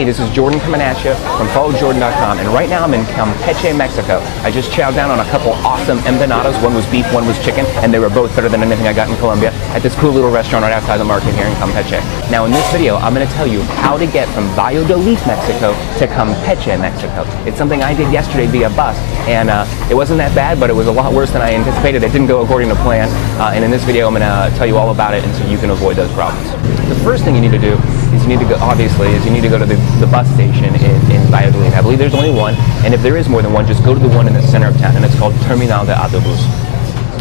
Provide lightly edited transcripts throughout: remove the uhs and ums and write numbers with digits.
Hey, this is Jordan coming at you from followjordan.com, and right now I'm in Campeche, Mexico. I just chowed down on a couple awesome empanadas. One was beef, one was chicken, and they were both better than anything I got in Colombia at this cool little restaurant right outside the market here in Campeche. Now in this video, I'm going to tell you how to get from Valladolid, Mexico to Campeche, Mexico. It's something I did yesterday via bus, and it wasn't that bad, but it was a lot worse than I anticipated. It didn't go according to plan, and in this video I'm going to tell you all about it and so you can avoid those problems. The first thing you need to do is you need to go, go to the bus station in Valladolid. I believe there's only one, and if there is more than one, just go to the one in the center of town, and it's called Terminal de Autobus.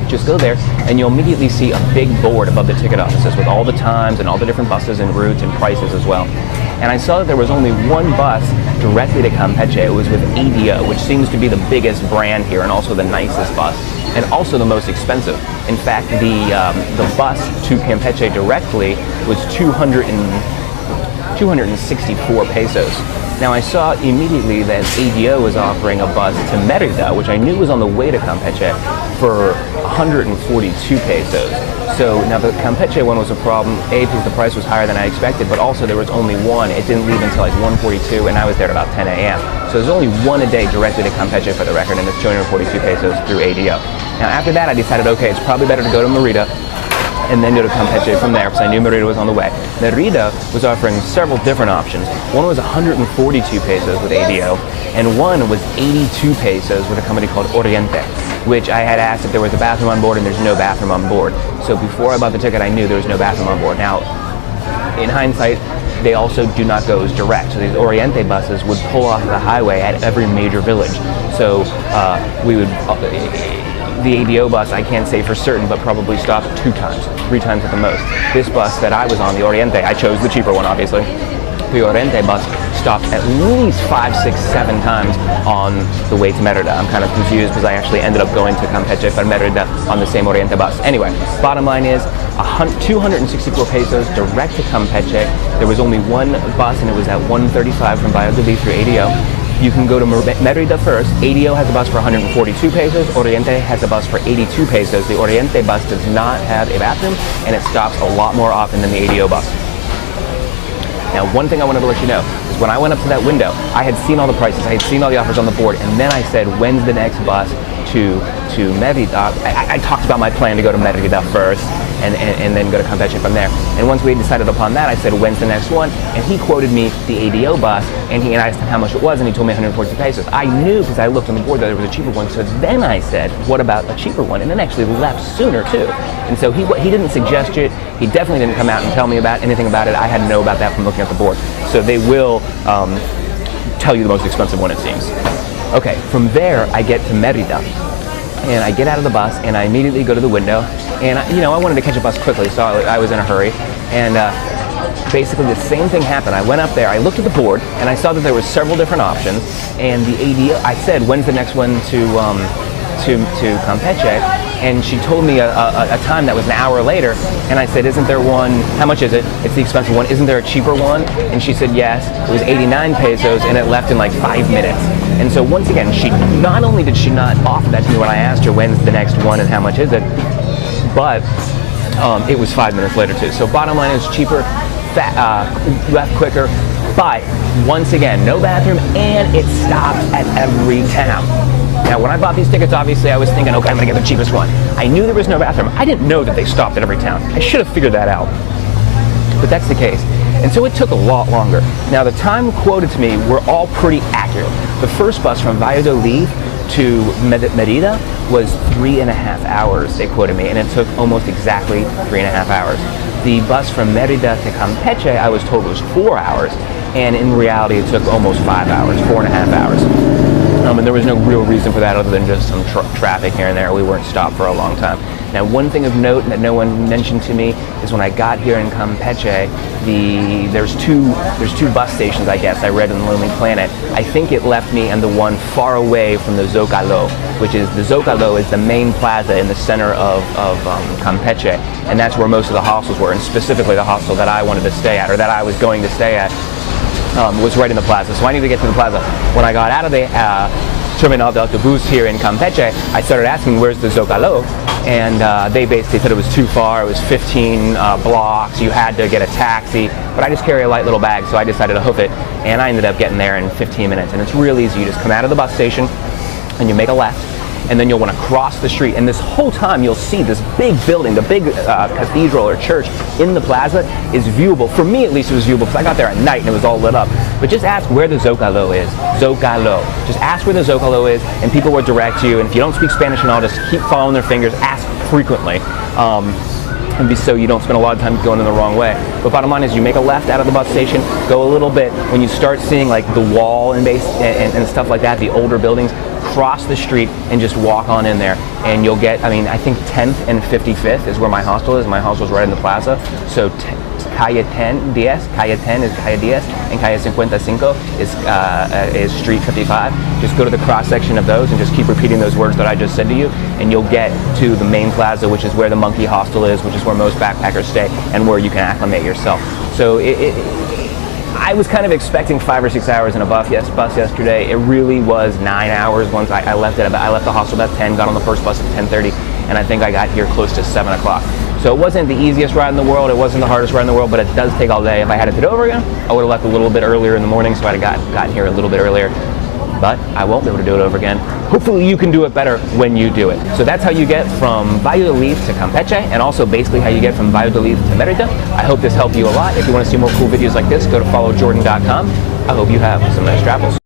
Just go there, and you'll immediately see a big board above the ticket offices with all the times and all the different buses and routes and prices as well. And I saw that there was only one bus directly to Campeche. It was with ADO, which seems to be the biggest brand here and also the nicest bus, and also the most expensive. In fact, the bus to Campeche directly was 264 pesos. Now I saw immediately that ADO was offering a bus to Merida, which I knew was on the way to Campeche, for 142 pesos. So now the Campeche one was a problem, A, because the price was higher than I expected, but also there was only one. It didn't leave until like 1:42, and I was there at about 10 a.m. So there's only one a day directly to Campeche for the record, and it's 242 pesos through ADO. Now after that I decided, okay, it's probably better to go to Merida and then go to Campeche from there, because I knew Merida was on the way. Merida was offering several different options. One was 142 pesos with ADO, and one was 82 pesos with a company called Oriente, which I had asked if there was a bathroom on board, and there's no bathroom on board. So before I bought the ticket, I knew there was no bathroom on board. Now, in hindsight, they also do not go as direct. So these Oriente buses would pull off the highway at every major village. So the ADO bus, I can't say for certain, but probably stopped 2 times, 3 times at the most. This bus that I was on, the Oriente, I chose the cheaper one, obviously. The Oriente bus stopped at least 5, 6, 7 times on the way to Merida. I'm kind of confused because I actually ended up going to Campeche for Merida on the same Oriente bus. Anyway, bottom line is 264 pesos direct to Campeche. There was only one bus, and it was at 1:35 from Valladolid through ADO. You can go to Merida first. ADO has a bus for 142 pesos. Oriente has a bus for 82 pesos. The Oriente bus does not have a bathroom, and it stops a lot more often than the ADO bus. Now, one thing I wanted to let you know is when I went up to that window, I had seen all the prices, I had seen all the offers on the board, and then I said, when's the next bus to Merida? I talked about my plan to go to Merida first, and then go to Campeche from there. And once we decided upon that, I said, when's the next one? And he quoted me the ADO bus, and I asked him how much it was, and he told me 142 pesos. I knew, because I looked on the board, that there was a cheaper one, so then I said, what about a cheaper one? And then actually left sooner, too. And so he didn't suggest it. He definitely didn't come out and tell me anything about it. I had to know about that from looking at the board. So they will tell you the most expensive one, it seems. Okay, from there, I get to Merida. And I get out of the bus, and I immediately go to the window, and I wanted to catch a bus quickly, so I was in a hurry, and basically the same thing happened. I went up there, I looked at the board, and I saw that there were several different options, and the ADO, I said, when's the next one to Campeche? And she told me a time that was an hour later, and I said, isn't there one, how much is it? It's the expensive one. Isn't there a cheaper one? And she said, yes. It was 89 pesos, and it left in like 5 minutes. And so once again, not only did she not offer that to me when I asked her when's the next one and how much is it, but it was 5 minutes later too. So bottom line is cheaper, left quicker, but once again, no bathroom, and it stops at every town. Now, when I bought these tickets, obviously, I was thinking, okay, I'm going to get the cheapest one. I knew there was no bathroom. I didn't know that they stopped at every town. I should have figured that out. But that's the case. And so it took a lot longer. Now, the time quoted to me were all pretty accurate. The first bus from Valladolid to Merida was 3.5 hours, they quoted me, and it took almost exactly 3.5 hours. The bus from Merida to Campeche, I was told, was 4 hours, and in reality, it took almost 5 hours, 4.5 hours. And there was no real reason for that other than just some traffic here and there. We weren't stopped for a long time. Now, one thing of note that no one mentioned to me is when I got here in Campeche, there's two bus stations, I guess, I read in Lonely Planet. I think it left me in the one far away from the Zocalo, which is, the Zocalo is the main plaza in the center of Campeche, and that's where most of the hostels were, and specifically the hostel that I wanted to stay at, or that I was going to stay at, was right in the plaza. So I needed to get to the plaza. When I got out of the terminal de autobús here in Campeche, I started asking where's the Zocalo, and they basically said it was too far. It was 15 blocks. You had to get a taxi, but I just carry a light little bag, so I decided to hoof it, and I ended up getting there in 15 minutes. And it's real easy. You just come out of the bus station, and you make a left, and then you'll want to cross the street. And this whole time you'll see this big building, the big cathedral or church in the plaza is viewable. For me at least it was viewable because I got there at night and it was all lit up. But just ask where the Zocalo is. Zocalo. Just ask where the Zocalo is and people will direct you. And if you don't speak Spanish and all, just keep following their fingers. Ask frequently. And so you don't spend a lot of time going in the wrong way. But bottom line is you make a left out of the bus station, go a little bit. When you start seeing like the wall and base and stuff like that, the older buildings, cross the street and just walk on in there. And you'll get, I think 10th and 55th is where my hostel is. My hostel is right in the plaza. So Calle 10, Calle 10 is Calle 10, and Calle 55 is Street 55. Just go to the cross section of those and just keep repeating those words that I just said to you, and you'll get to the main plaza, which is where the monkey hostel is, which is where most backpackers stay, and where you can acclimate yourself. So I was kind of expecting 5 or 6 hours in a bus yesterday. It really was 9 hours once I left the hostel about 10, got on the first bus at 10:30, and I think I got here close to 7 o'clock. So it wasn't the easiest ride in the world, it wasn't the hardest ride in the world, but it does take all day. If I had to do it over again, I would have left a little bit earlier in the morning, so I'd have gotten here a little bit earlier. But I won't be able to do it over again. Hopefully you can do it better when you do it. So that's how you get from Valladolid to Campeche, and also basically how you get from Valladolid to Merida. I hope this helped you a lot. If you want to see more cool videos like this, go to followjordan.com. I hope you have some nice travels.